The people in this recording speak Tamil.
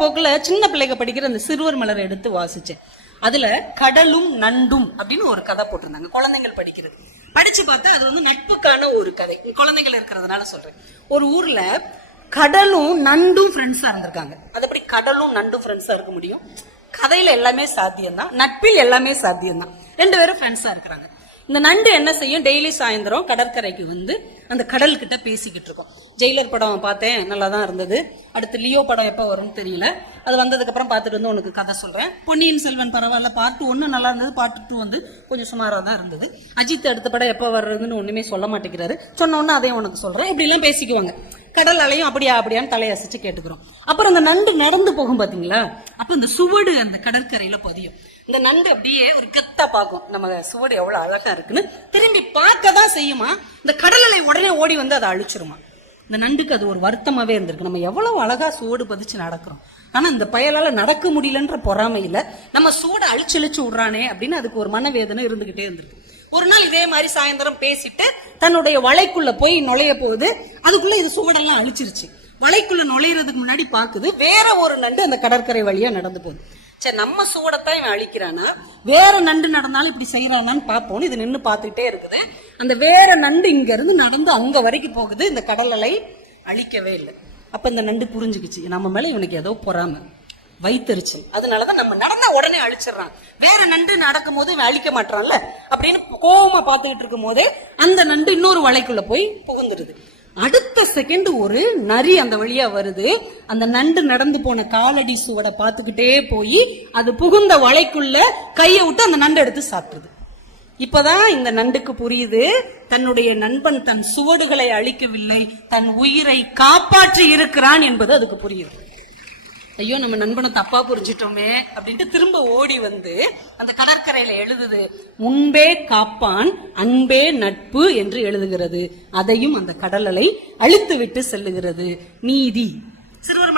போக்குல சின்ன பிள்ளைங்க படிக்கிற அந்த சிறுவர் மலரை எடுத்து வாசிச்சேன். அதுல கடலும் நண்டும் அப்படின்னு ஒரு கதை போட்டிருந்தாங்க, குழந்தைகள் படிக்கிறது. படிச்சு பார்த்தா அது வந்து நட்புக்கான ஒரு கதை. குழந்தைகள் இருக்கிறதுனால சொல்றேன். ஒரு ஊர்ல கடலும் நண்டும் ஃப்ரெண்ட்ஸா இருந்திருக்காங்க. அது எப்படி கடலும் நண்டும் ஃப்ரெண்ட்ஸா இருக்க முடியும்? கதையில எல்லாமே சாத்தியம்தான், நட்பில் எல்லாமே சாத்தியம்தான். 2 பேரும் ஃப்ரெண்ட்ஸா இருக்கிறாங்க. இந்த நண்டு என்ன செய்யும், டெய்லி சாயந்தரம் கடற்கரைக்கு வந்து அந்த கடல் கிட்ட பேசிக்கிட்டு இருக்கோம். ஜெயிலர் படம் பார்த்தேன், நல்லா தான் இருந்தது. அடுத்து லியோ படம் எப்போ வரும்னு தெரியல, அது வந்ததுக்கு அப்புறம் பார்த்துட்டு வந்து உனக்கு கதை சொல்றேன். பொன்னியின் செல்வன் பரவாயில்ல, பார்ட் 1 நல்லா இருந்தது, பார்ட் 2 வந்து கொஞ்சம் சுமாராக தான் இருந்தது. அஜித் அடுத்த படம் எப்போ வர்றதுன்னு ஒண்ணுமே சொல்ல மாட்டேங்கிறாரு, சொன்ன உடனே அதையும் உனக்கு சொல்றேன், இப்படி எல்லாம் பேசிக்குவாங்க. கடல் அலையும் அப்படியான்னு தலையசிச்சு கேட்டுக்கிறோம். அப்புறம் அந்த நண்டு நடந்து போகும் பாத்தீங்களா, அப்ப இந்த சுவடு அந்த கடற்கரையில பதியும். இந்த நண்டு அப்படியே ஒரு கெத்தா பார்க்கும், நம்ம சுவடு எவ்வளவு அழகா இருக்குன்னு திரும்பி பார்க்க தான் செய்யுமா. இந்த கடல் அலை உடனே ஓடி வந்து அதை அழிச்சிருமா. இந்த நண்டுக்கு அது ஒரு வருத்தமாவே இருந்திருக்கு, நம்ம எவ்வளவு அழகா சுவடு பதிச்சு நடக்கிறோம், ஆனா இந்த பயலால நடக்க முடியலன்ற பொறாமையில நம்ம சுவடு அழிச்சு விடுறானே அப்படின்னு அதுக்கு ஒரு மனவேதனை இருந்துகிட்டே இருந்திருக்கு. ஒரு நாள் இதே மாதிரி சாயந்தரம் பேசிட்டு தன்னுடைய வலைக்குள்ள போய் நுழைய போகுது. அதுக்குள்ள இது சுவடெல்லாம் அழிச்சிருச்சு. வலைக்குள்ள நுழையிறதுக்கு முன்னாடி பாக்குது வேற ஒரு நண்டு அந்த கடற்கரை வழியா நடந்து போகுது. சரி, நம்ம சுவடத்தான் இவன் அழிக்கிறானா, வேற நண்டு நடந்தாலும் இப்படி செய்யறானான்னு பாப்போம். இது நின்று பார்த்துக்கிட்டே இருக்குது. அந்த வேற நண்டு இங்க இருந்து நடந்து அங்க வரைக்கும் போகுது. இந்த கடல் அலை அழிக்கவே இல்லை. அப்ப இந்த நண்டு புரிஞ்சுக்குச்சு, நம்ம மேல இவனுக்கு ஏதோ பொறாம, வைத்தறிச்சல், அதனாலதான் நம்ம நடந்தா உடனே அழிச்சிடறான். வேற நண்டு நடக்கும் போது இவன் அழிக்க மாட்டான்ல அப்படின்னு கோவமா பாத்துக்கிட்டு இருக்கும் போதே அந்த நண்டு இன்னொரு வலைக்குள்ள போய் புகுந்துருது. அடுத்த செகண்ட் ஒரு நரி அந்த வழியா வருது. அந்த நண்டு நடந்து போன காலடி சுவடை பார்த்துக்கிட்டே போய் அது புகுந்த வலைக்குள்ள கையை விட்டு அந்த நண்டு எடுத்து சாப்பிடுது. இப்பதான் இந்த நண்டுக்கு புரியுது, தன்னுடைய நண்பன் தன் சுவடுகளை அழிக்கவில்லை, தன் உயிரை காப்பாற்றி இருக்கிறான் என்பது அதுக்கு புரியுது. ஐயோ, நம்ம நண்பனை தப்பா புரிஞ்சிட்டோமே அப்படின்ட்டு திரும்ப ஓடி வந்து அந்த கடற்கரையில எழுதுது, முன்பே காப்பான் அன்பே நட்பு என்று எழுதுகிறது. அதையும் அந்த கடல் அலை அழித்து விட்டு செல்லுகிறது. நீதி. சிறுவர்